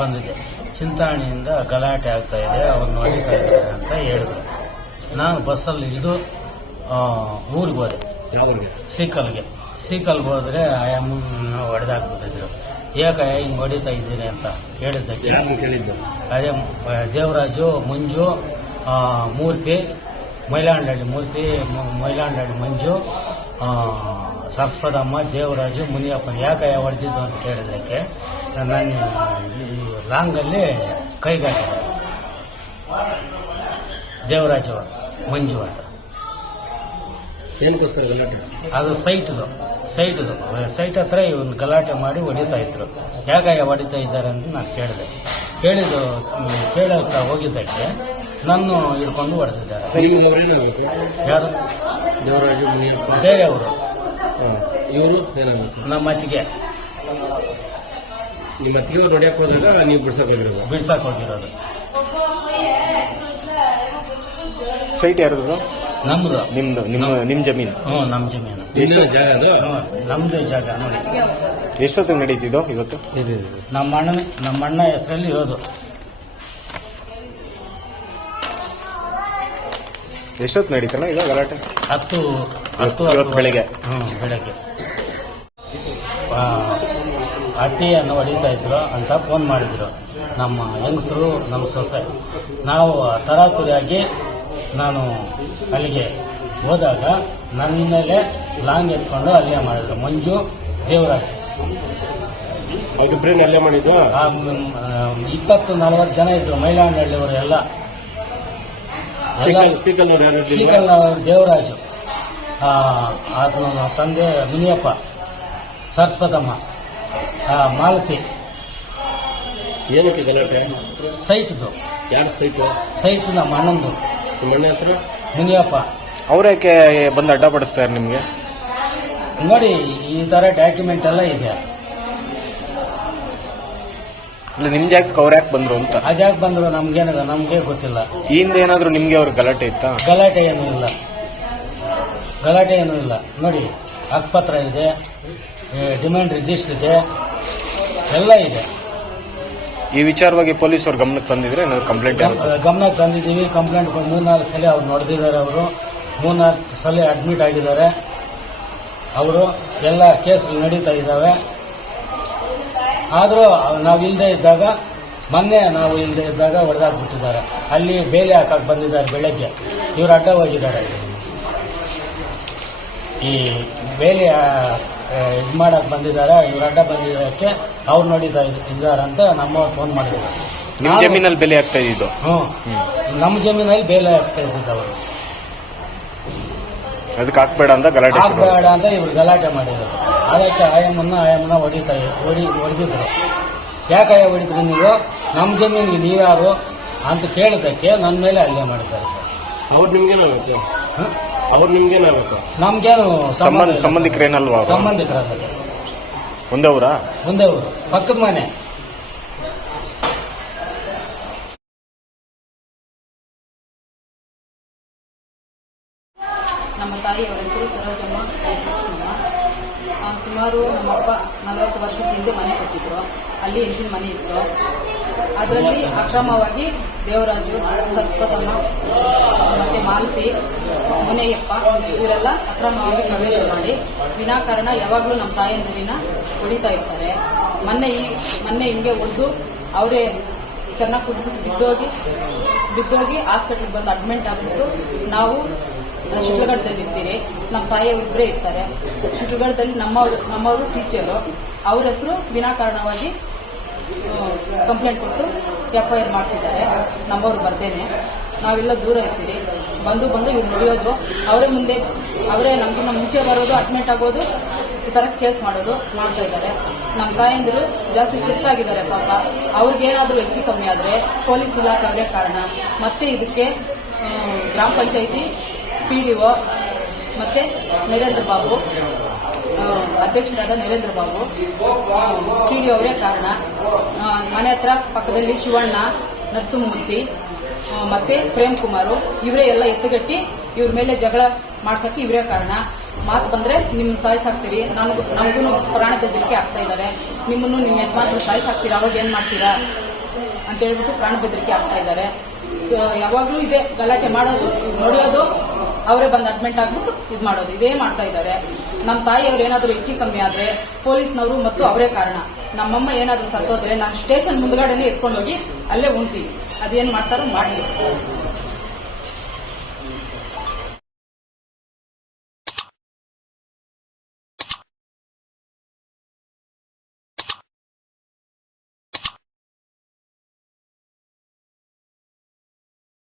ಬಂದಿದೆ. ಚಿಂತಾಮಣಿಯಿಂದ ಗಲಾಟೆ ಆಗ್ತಾ ಇದೆ, ಅವ್ರನ್ನ ಹೊಡಿತಾ ಇದ್ದಾರೆ ಅಂತ ಹೇಳಿದ್ರು. ನಾನು ಬಸ್ಸಲ್ಲಿ ಇಳಿದು ಊರಿಗೆ ಹೋದೆ, ಸೀಕಲ್ಗೆ ಹೋದ್ರೆ ಅಮ್ಮನ ಹೊಡೆದಾಕ್ಬಿಟ್ಟಿದ್ರು. ಯಾಕಯ್ಯ ಹಿಂಗೆ ಹೊಡಿತಾ ಇದ್ದೀನಿ ಅಂತ ಕೇಳಿದ್ದಕ್ಕೆ ಅದೇ ದೇವರಾಜು, ಮಂಜು, ಮೂರ್ತಿ, ಮೈಲಾಂಡಹಳ್ಳಿ ಮಂಜು, ಸರಸ್ವತಮ್ಮ, ದೇವರಾಜು, ಮುನಿಯಪ್ಪ ಯಾಕಯ್ಯ ಹೊಡೆದಿದ್ದು ಅಂತ ಕೇಳಿದ್ದಕ್ಕೆ ನಾನು ಲಾಂಗಲ್ಲಿ ಕೈಗಾಕಿದೆ ದೇವರಾಜು, ಮಂಜು ಅಂತ. ಏನಕ್ಕೋಸ್ಕರ ಗಲಾಟೆ? ಅದು ಸೈಟ್ ಹತ್ರ ಇವನು ಗಲಾಟೆ ಮಾಡಿ ಹೊಡಿತಾ ಇದ್ರು. ಯಾಕಯ್ಯ ಹೊಡಿತಾ ಇದ್ದಾರೆ ಅಂತ ನಾನು ಕೇಳಕ್ಕೆ ಹೋಗಿದ್ದಕ್ಕೆ ನನ್ನ ಹಿಡ್ಕೊಂಡು ಹೊಡೆದಿದ್ದಾರೆ. ಯಾರು? ದೇವರಾಜು, ಮುನಿಯಪ್ಪ, ಬೇರೆಯವರು. ಇವರು ನಮ್ಮ ಅತ್ತಿಗೆ. ನಿಮ್ಮ ಅತ್ತಿಗೆ ಹೊಡ್ಯಕ್ಕೆ ಹೋದಾಗ ನೀವು ಬಿಡ್ಸಕ್ ಹೋಗಿರೋದು. ಸೈಟ್ ಯಾರದು? ನಮ್ದು. ನಿಮ್ ಜಮೀನು? ನಮ್ಮ ಜಮೀನು. ಜಾಗ ಅದು? ನಮ್ದು ಜಾಗ ನೋಡಿ. ಎಷ್ಟೊತ್ತಿಗೆ ನಡೀತಿದ್ದು ಇವತ್ತು? ನಮ್ಮ ಅಣ್ಣ ಹೆಸರಲ್ಲಿ ಇರೋದು. ಎಷ್ಟೊತ್ತು ನಡೀತಲ್ಲ ಈಗ ಗಲಾಟೆ? 10 ಬೆಳಿಗ್ಗೆ. ಬೆಳಗ್ಗೆ ಅತ್ತಿಯನ್ನು ಹೊಡಿತಾ ಇದ್ರು ಅಂತ ಫೋನ್ ಮಾಡಿದ್ರು ನಮ್ಮ ಹೆಂಗಸರು, ನಮ್ಮ ಸೊಸೆ. ನಾವು ತರಾತುರಿಯಾಗಿ ನಾನು ಅಲ್ಲಿಗೆ ಹೋದಾಗ ನನ್ನ ಮೇಲೆ ಲಾಂಗ್ ಎತ್ಕೊಂಡು ಅಲ್ಲೇ ಮಾಡಿದ್ರು. ಮಂಜು, ದೇವರಾಜ್ ಅವ್ರಿಬ್ರೇನು ಅಲ್ಲೇ ಮಾಡಿದ್ದು? 20-40 ಜನ ಇದ್ರು. ಮೈಲಾಂಡಹಳ್ಳಿಯವರು ಎಲ್ಲ. ಸೀಕಲ್ ದೇವರಾಜು, ಆತನ ತಂದೆ ಮುನಿಯಪ್ಪ, ಸರಸ್ವತಮ್ಮ, ಮಾಲತಿ. ಏನಕ್ಕೆ ಗಲಾಟೆ? ಸೈಟ್ದು. ಯಾರು ಸೈಟ್ ನಮ್ಮ ಅಣ್ಣಂದು. ನಿಮ್ಮ ಅಣ್ಣ ಹೆಸರು? ಮುನಿಯಪ್ಪ. ಅವ್ರ್ಯಾಕೆ ಬಂದು ಅಡ್ಡಪಡಿಸ್ತಾರೆ ನಿಮ್ಗೆ? ನೋಡಿ, ಈ ತರ ಡಾಕ್ಯುಮೆಂಟ್ ಎಲ್ಲ ಇದೆ. ನಿಮ್ ಜಾಗಕ್ಕೆ ಅವ್ರು ಯಾಕೆ ಬಂದ್ರು ಅಂತ? ಅದ್ಯಾಕೆ ಬಂದ್ರು ನಮ್ಗೆ ಗೊತ್ತಿಲ್ಲ. ಈ ಹಿಂದೆ ಏನಾದ್ರು ನಿಮ್ಗೆ ಅವ್ರ ಗಲಾಟೆ ಇತ್ತಾ? ಗಲಾಟೆ ಏನೂ ಇಲ್ಲ. ನೋಡಿ, ಹಕ್ಕುಪತ್ರ ಇದೆ, ಡಿಮ್ಯಾಂಡ್ ರಿಜಿಸ್ಟರ್ ಇದೆ, ಎಲ್ಲ ಇದೆ. ಈ ವಿಚಾರವಾಗಿ ಪೊಲೀಸ್ ಅವ್ರ ಗಮನಕ್ಕೆ ತಂದಿದ್ರೆ ಕಂಪ್ಲೇಂಟ್? ಗಮನಕ್ಕೆ ತಂದಿದ್ದೀವಿ. ಕಂಪ್ಲೇಂಟ್ 3-4 ಸಲ ಅವ್ರು ನೋಡಿದ್ದಾರೆ. ಅವರು 3-4 ಸಲ ಅಡ್ಮಿಟ್ ಆಗಿದ್ದಾರೆ. ಅವರು ಎಲ್ಲ ಕೇಸ್ ನಡೀತಾ ಇದ್ದಾವೆ. ಆದರೂ ಮೊನ್ನೆ ನಾವು ಇಲ್ಲದೆ ಇದ್ದಾಗ ಹೊಡೆದಾಕ್ಬಿಟ್ಟಿದ್ದಾರೆ. ಅಲ್ಲಿ ಬೇಲಿ ಹಾಕಕ್ಕೆ ಬಂದಿದ್ದಾರೆ ಬೆಳಗ್ಗೆ. ಇವರು ಅಡ್ಡ ಹೋಗಿದ್ದಾರೆ. ಈ ಬೇಲಿ ಇದು ಮಾಡಕ್ಕೆ ಬಂದಿದ್ದಾರೆ. ಇವರು ಅಡ್ಡ ಬಂದಿದ್ದಕ್ಕೆ ಅವ್ರು ನೋಡಿತಾ ಇದ್ದಾರಂತ ನಮ್ಮವ್ರು ಫೋನ್ ಮಾಡಿದ್ರು. ನಿಮ್ಮ ಜಮೀನಲ್ಲಿ ಬೇಲಿ ಆಗ್ತಾ ಇದ್ದು? ನಮ್ಮ ಜಮೀನಲ್ಲಿ ಬೇಲಿ ಆಗ್ತಾ ಇದ್ದಿದ್ದು. ಅವರು ಅದಕ್ಕೆ ಹಾಕ್ಬೇಡ ಅಂತ ಇವ್ರು ಗಲಾಟೆ ಮಾಡಿದ್ರು. ಅದಕ್ಕೆ ಆಯಮ್ಮನ ಹೊಡೆದಿದ್ರು. ಯಾಕಯ್ಯ ಹೊಡಿದ್ರಿ ನೀವು? ನಮ್ಮ ಜಮೀನಿಗೆ ನೀವ್ಯಾರು ಅಂತ ಕೇಳಿದ್ದಕ್ಕೆ ನನ್ನ ಮೇಲೆ ಹಲ್ಲೆ ಮಾಡಿದ್ದಾರೆ. ನಮ್ಗೇನು ಸಂಬಂಧಿಕರೇನಲ್ವಾ? ಸಂಬಂಧಿಕರಾದ ಒಂದೇ ಊರು, ಪಕ್ಕದ ಮನೆ. ನಮ್ಮ ತಾಯಿಯವರ ಹೆಸರು ಸರೋಜಮ್ಮ. ಸುಮಾರು ನಮ್ಮಪ್ಪ 40 ವರ್ಷದ ಹಿಂದೆ ಮನೆ ಕಟ್ಟಿದ್ರು. ಅಲ್ಲಿ ಹೆಂಚಿನ ಮನೆ ಇತ್ತು. ಅದರಲ್ಲಿ ಅಕ್ರಮವಾಗಿ ದೇವರಾಜು, ಸರಸ್ವತಮ್ಮ, ಮತ್ತೆ ಮಾಲತಿ, ಮುನಿಯಪ್ಪ ಇವರೆಲ್ಲ ಅಕ್ರಮವಾಗಿ ಪ್ರವೇಶ ಮಾಡಿ ವಿನಾಕಾರಣ ಯಾವಾಗಲೂ ನಮ್ಮ ತಾಯಂದಿರಿನ ಹೊಡಿತಾ ಇರ್ತಾರೆ. ಮೊನ್ನೆ ಹಿಂಗೆ ಹೊಡೆದು ಅವರೇ ಚೆನ್ನಾಗಿ ಕುಡಿದ್ಬಿಟ್ಟು ಬಿದ್ದೋಗಿ ಹಾಸ್ಪಿಟ್ಲಿಗೆ ಬಂದು ಅಡ್ಮಿಟ್ ಆಗಿಬಿಟ್ಟು ನಾವು ಶಿಡ್ಲಘಟ್ಟದಲ್ಲಿ ಇರ್ತೀರಿ. ನಮ್ಮ ತಾಯಿಯವರು ಇಬ್ಬರೇ ಇರ್ತಾರೆ. ಶಿಡ್ಲಘಟ್ಟದಲ್ಲಿ ನಮ್ಮವರು ಟೀಚರು, ಅವ್ರ ಹೆಸರು ವಿನಾಕಾರಣವಾಗಿ ಕಂಪ್ಲೇಂಟ್ ಕೊಟ್ಟು FIR ಮಾಡಿಸಿದ್ದಾರೆ. ನಮ್ಮವ್ರು ಬರ್ದೇನೆ ನಾವೆಲ್ಲ ದೂರ ಇರ್ತೀರಿ. ಬಂದು ಇವ್ರು ಮುಡಿಯೋದು, ಅವರೇ ನಮಗಿನ್ನ ಮುಂಚೆ ಬರೋದು, ಅಡ್ಮಿಟ್ ಆಗೋದು, ಈ ಥರ ಕೇಸ್ ಮಾಡೋದು ಮಾಡ್ತಾ ಇದ್ದಾರೆ. ನಮ್ಮ ತಾಯಂದಿರು ಜಾಸ್ತಿ ಸುಸ್ತಾಗಿದ್ದಾರೆ ಪಾಪ. ಅವ್ರಿಗೇನಾದರೂ ಹೆಚ್ಚು ಕಮ್ಮಿ ಆದರೆ ಪೊಲೀಸ್ ಇಲಾಖೆ ಅವರೇ ಕಾರಣ. ಮತ್ತೆ ಇದಕ್ಕೆ ಗ್ರಾಮ ಪಂಚಾಯಿತಿ PDO ಮತ್ತೆ ನರೇಂದ್ರ ಬಾಬು, ಅಧ್ಯಕ್ಷರಾದ ನರೇಂದ್ರ ಬಾಬು, PDO ಅವರೇ ಕಾರಣ. ಮನೆ ಹತ್ರ ಪಕ್ಕದಲ್ಲಿ ಶಿವಣ್ಣ, ನರಸಿಂಹಮೂರ್ತಿ ಮತ್ತೆ ಪ್ರೇಮ್ ಕುಮಾರು ಇವರೇ ಎಲ್ಲ ಎತ್ತುಗಟ್ಟಿ ಇವ್ರ ಮೇಲೆ ಜಗಳ ಮಾಡ್ಸಕ್ಕೆ ಇವರೇ ಕಾರಣ. ಮಾತು ಬಂದ್ರೆ ನಿಮ್ ಸಾಯಿಸಾಕ್ತೀರಿ, ನಮಗೂ ಪ್ರಾಣ ಬೆದರಿಕೆ ಆಗ್ತಾ ಇದ್ದಾರೆ, ನಿಮ್ಮನ್ನು ನಿಮ್ಮ ಯಜಮಾನ್ರು ಸಾಯಿಸಾಕ್ತೀರಾ, ಅವಾಗ ಏನ್ ಮಾಡ್ತೀರಾ ಅಂತ ಹೇಳ್ಬಿಟ್ಟು ಪ್ರಾಣ ಬೆದರಿಕೆ ಆಗ್ತಾ ಇದ್ದಾರೆ. ಯಾವಾಗ್ಲೂ ಇದೆ ಗಲಾಟೆ ಮಾಡೋದು, ನೋಡಿಯೋದು, ಅವರೇ ಬಂದು ಅಡ್ಮಿಟ್ ಆಗ್ಬಿಟ್ಟು ಇದು ಮಾಡೋದು, ಇದೇ ಮಾಡ್ತಾ ಇದ್ದಾರೆ. ನಮ್ಮ ತಾಯಿಯವ್ರು ಏನಾದರೂ ಹೆಚ್ಚು ಕಮ್ಮಿ ಆದ್ರೆ ಪೊಲೀಸ್ನವರು ಮತ್ತು ಅವರೇ ಕಾರಣ. ನಮ್ಮಮ್ಮ ಏನಾದರೂ ಸತ್ತೋದ್ರೆ ನಾನು ಸ್ಟೇಷನ್ ಮುಂದ್ಗಡೆನೆ ಎತ್ಕೊಂಡೋಗಿ ಅಲ್ಲೇ ಉಣ್ತೀವಿ. ಅದೇನ್ ಮಾಡ್ತಾರೋ ಮಾಡಲಿ.